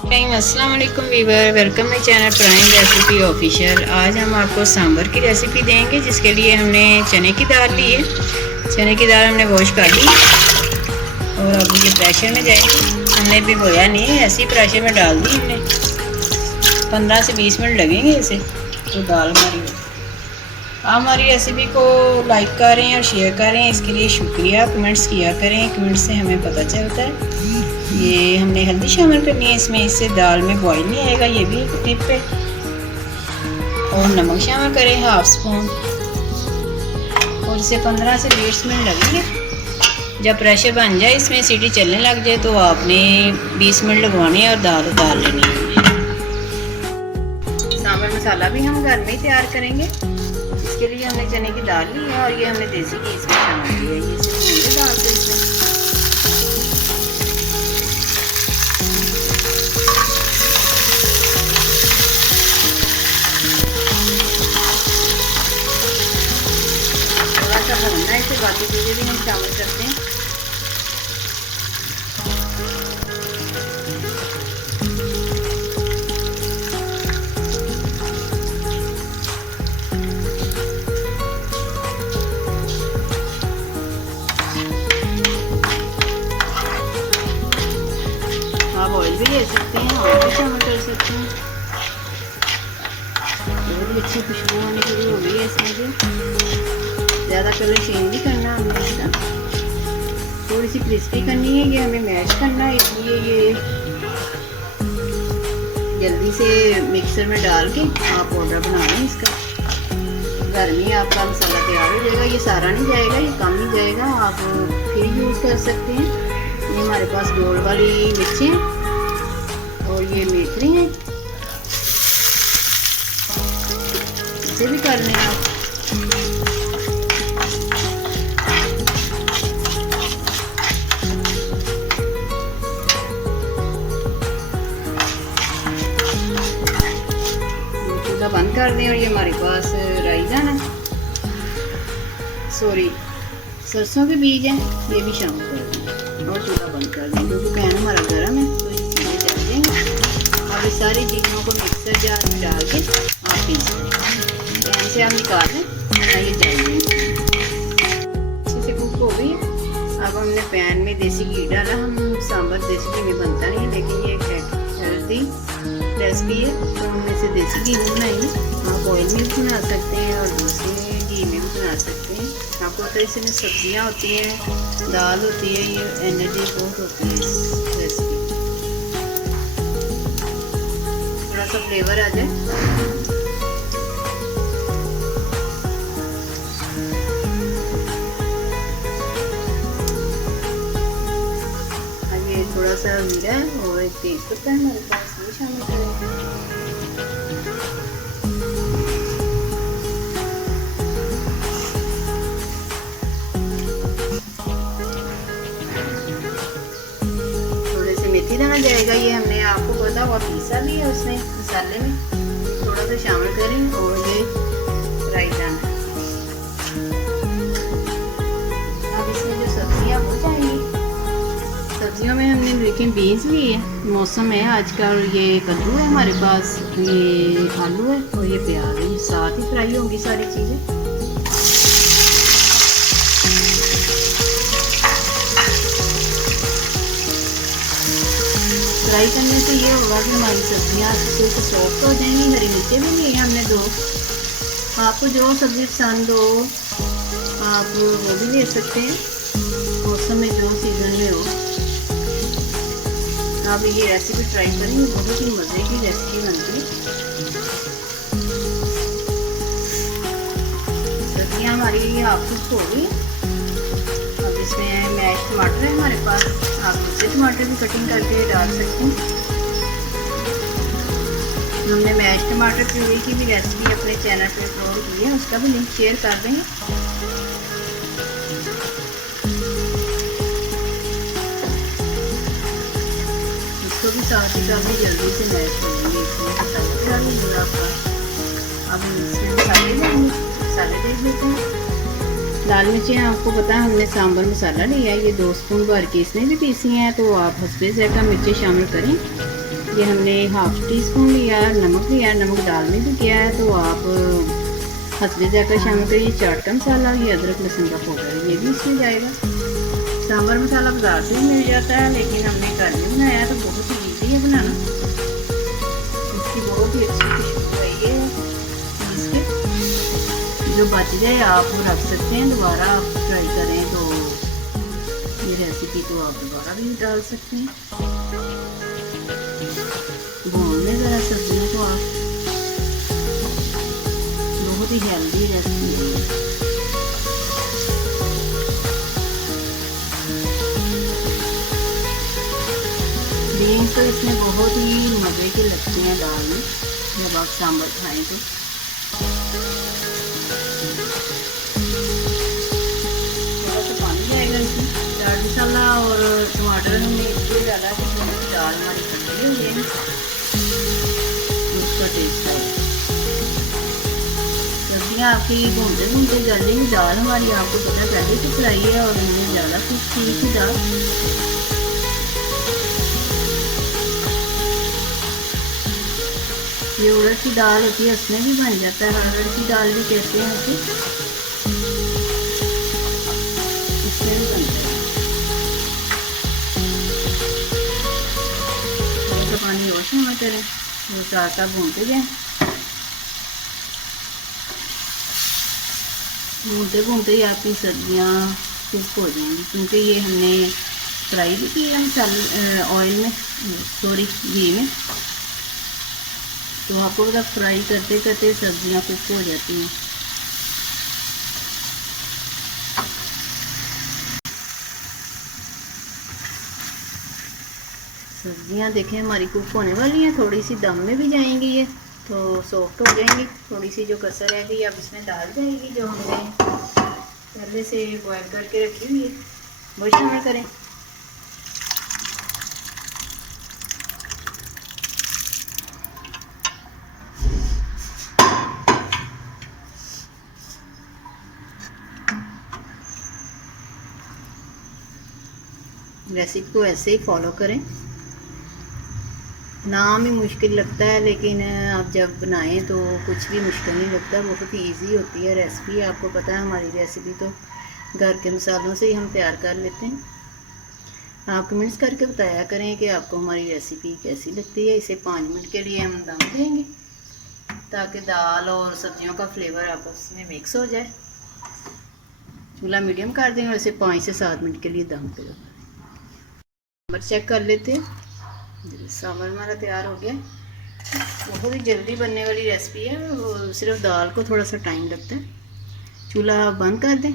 अस्सलाम वालेकुम viewer, welcome my channel prime recipe official. आज हम आपको सांभर की रेसिपी देंगे, जिसके लिए हमने चने की दाल ली है। चने की दाल हमने वॉश कर ली और अब ये प्रेशर में जाएगी। हमने भिगोया नहीं है, ऐसे ही प्रेशर में डाल दी हमने। 15 से 20 मिनट लगेंगे इसे, तो दाल हमारी। आप हमारी रेसिपी को लाइक करें और शेयर करें, इसके लिए शुक्रिया। कमेंट्स किया करें, कमेंट से हमें पता चलता है। ये हमने हल्दी शामिल करनी है इसमें, इससे दाल में बॉईल नहीं आएगा, ये भी एक टिप है। और नमक शामिल करें 1/2 स्पून, और इसे 15 से 20 मिनट लगेंगे। जब प्रेशर बन जाए, इसमें सीटी चलने लग जाए, तो आपने 20 मिनट लगवाने और दाल उतार लेनी है। सांभर मसाला भी हम घर में ही तैयार करेंगे। इसके लिए हमने चने की दाल ली है और ये हमने देसी घी इसमें शामिल किया है। ये इसे दाल को इसमें थोड़ा सा भूनना है, इसे बाकी चीज़ें भी हम शामिल करते हैं। आप ऑयल भी ले सकते हैं, और भी शामिल कर सकते हैं। बहुत ही अच्छी खुशबू आने के लिए हो गई है इसमें भी। ज़्यादा कलर चेंज नहीं करना हमने इसका, थोड़ी सी क्रिस्पी करनी है। ये हमें मैश करना है, इसलिए ये जल्दी से मिक्सर में डाल के आप पाउडर बना लें इसका। घर में आपका मसाला तैयार हो जाएगा। ये सारा नहीं जाएगा, ये कम ही जाएगा, आप फिर यूज़ कर सकते हैं। ये हमारे पास गोल वाली मिर्ची है और ये मेथी है, इसे भी कर लें आप। चूल्हा बंद कर दें और ये हमारे पास राइज़न है, सॉरी सरसों के बीज हैं, ये भी शामिल कर दें और चूल्हा बंद कर दें, क्योंकि पैन हमारा गर्म है, तो ये चीज़ें जल देंगे। और ये सारी चीज़ों को मिक्सर जार में डाल के आप पीस दें। पैन से आप निकाल दें, ये जल दें। अच्छे से कुक हो गई। अब हमने पैन में देसी घी डाला। हम सांभर देसी घी में बनता नहीं है, लेकिन ये हेल्दी रेसिपी है, तो हमने इसे देसी घी में बनाई है। आप ऑयल में भी बना सकते हैं और दूसरे घी में भी बना सकते हैं। आपको पता है इसमें सब्जियां होती हैं, दाल होती है, ये एनर्जी बहुत होती है इस रेसिपी। थोड़ा सा फ्लेवर आ जाए, अब ये थोड़ा सा जीरा है और एक तेज पत्ता है हमारे पास, ये शामिल करें। मेथी दाना जाएगा, ये हमने आपको पता हुआ पीसा भी है उसमें मसाले में, थोड़ा सा शामिल करें। और ये राई दाना, अब इसमें जो सब्जियां हो जाएंगी, सब्जियों में हमने लेकिन बीन्स ली है, मौसम है आज का। और ये कद्दू है हमारे पास, ये आलू है और ये प्याज है, साथ ही फ्राई होंगी सारी चीज़ें। फ्राई करने से ये होगा कि हमारी सब्जियाँ अच्छे से सॉफ्ट हो जाएंगी। हरी मिर्चें भी लिए हमने 2। आपको जो सब्ज़ी पसंद हो आप वो भी ले सकते हैं, मौसम में जो सीज़न में हो। आप ये रेसिपी ट्राई करेंगे, बहुत ही मज़े की रेसिपी बनती है। सब्जियाँ हमारी हाफ कुक हो गई। अब इसमें मैश टमाटर है हमारे पास, आप दूसरे टमाटर भी कटिंग करके डाल सकते हैं। हमने मैश टमाटर प्यूरी की भी रेसिपी अपने चैनल पे अपलोड की है, उसका भी लिंक शेयर कर देंगे। इसको भी साथ ही काफ़ी जल्दी से मैश कर देंगे। इसमें मसाले डाल देंगे आपका। अब इसमें मसाले देंगे, मसाले देख लेते हैं। लाल मिर्चें आपको पता है हमने सांभर मसाला लिया है, ये 2 स्पून भर के इसमें भी पीसी हैं, तो आप हस्बे ज़ायक़ा मिर्चें शामिल करें। ये हमने हाफ टी स्पून लिया, नमक लिया, नमक दाल में भी किया है, तो आप हसबे जाकर शाम को ये चाट का मसाला, ये अदरक लहसुन का पाउडर, ये भी इसमें जाएगा। सांभर मसाला बाजार से मिल जाता है, लेकिन हमने घर में बनाया तो बहुत ही ईजी है बनाना, इसकी बहुत ही अच्छी खुशबू आई है। इसके जो बच जाए आप रख सकते हैं, दोबारा आप ट्राई करें तो ये रेसिपी तो आप दोबारा भी डाल सकते हैं। भून लें ज़रा सब्जियों को आप, बहुत ही हेल्दी रेसिपी है। बीन्स तो इसमें बहुत ही मज़े के लगते हैं दाल में, जब आप सांभर खाएं तो। थोड़ा सा पानी आएगा इसमें, चाट मसाला और टमाटर हमने इसलिए डाला कि दाल हमारी पकी हुई है, उसका टेस्ट आएगा। सब्जियाँ आपकी भूनते भूनते जल जाएंगी, दाल हमारी आपको पता पहले से फ्राई है और हमने ज़्यादा कुछ थी दाल। ये उड़द की दाल होती है, उसमें भी बन जाता है, अरहर की दाल भी कहते हैं उसे, इसमें भी बनता है। तो पानी और शामिल करें, वो चाटा भूनते जाएं, भूनते भूनते ही आपकी सब्जियाँ कुक हो जाएंगी, क्योंकि ये हमने फ्राई भी की है मसाले ऑयल में, सॉरी घी में, तो आपको पता फ्राई करते करते सब्जियां कुक हो जाती हैं। सब्जियां देखें हमारी कुक होने वाली हैं, थोड़ी सी दम में भी जाएंगी, ये तो सॉफ्ट हो जाएंगी। थोड़ी सी जो कसर रहेगी अब इसमें डाल जाएगी, जो हमने पहले से बॉयल करके रखी हुई है, वो शामिल करें। रेसिपी को ऐसे ही फॉलो करें, नाम ही मुश्किल लगता है, लेकिन आप जब बनाएं तो कुछ भी मुश्किल नहीं लगता, बहुत ही इजी होती है रेसिपी। आपको पता है हमारी रेसिपी तो घर के मसालों से ही हम तैयार कर लेते हैं। आप कमेंट्स करके बताया करें कि आपको हमारी रेसिपी कैसी लगती है। इसे 5 मिनट के लिए हम दम देंगे, ताकि दाल और सब्जियों का फ्लेवर आपस में मिक्स हो जाए। चूल्हा मीडियम कर देंगे और इसे 5 से 7 मिनट के लिए दम पे रखें। सांभर चेक कर लेते हैं, सांभर हमारा तैयार हो गया। बहुत ही जल्दी बनने वाली रेसिपी है, वो सिर्फ दाल को थोड़ा सा टाइम लगता है। चूल्हा बंद कर दें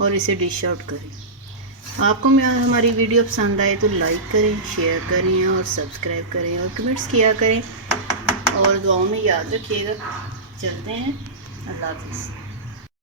और इसे डिश आउट करें। आपको हमारी वीडियो पसंद आए तो लाइक करें, शेयर करें और सब्सक्राइब करें और कमेंट्स किया करें, और दुआओं में याद रखिएगा। चलते हैं, अल्लाह हाफ़िज़।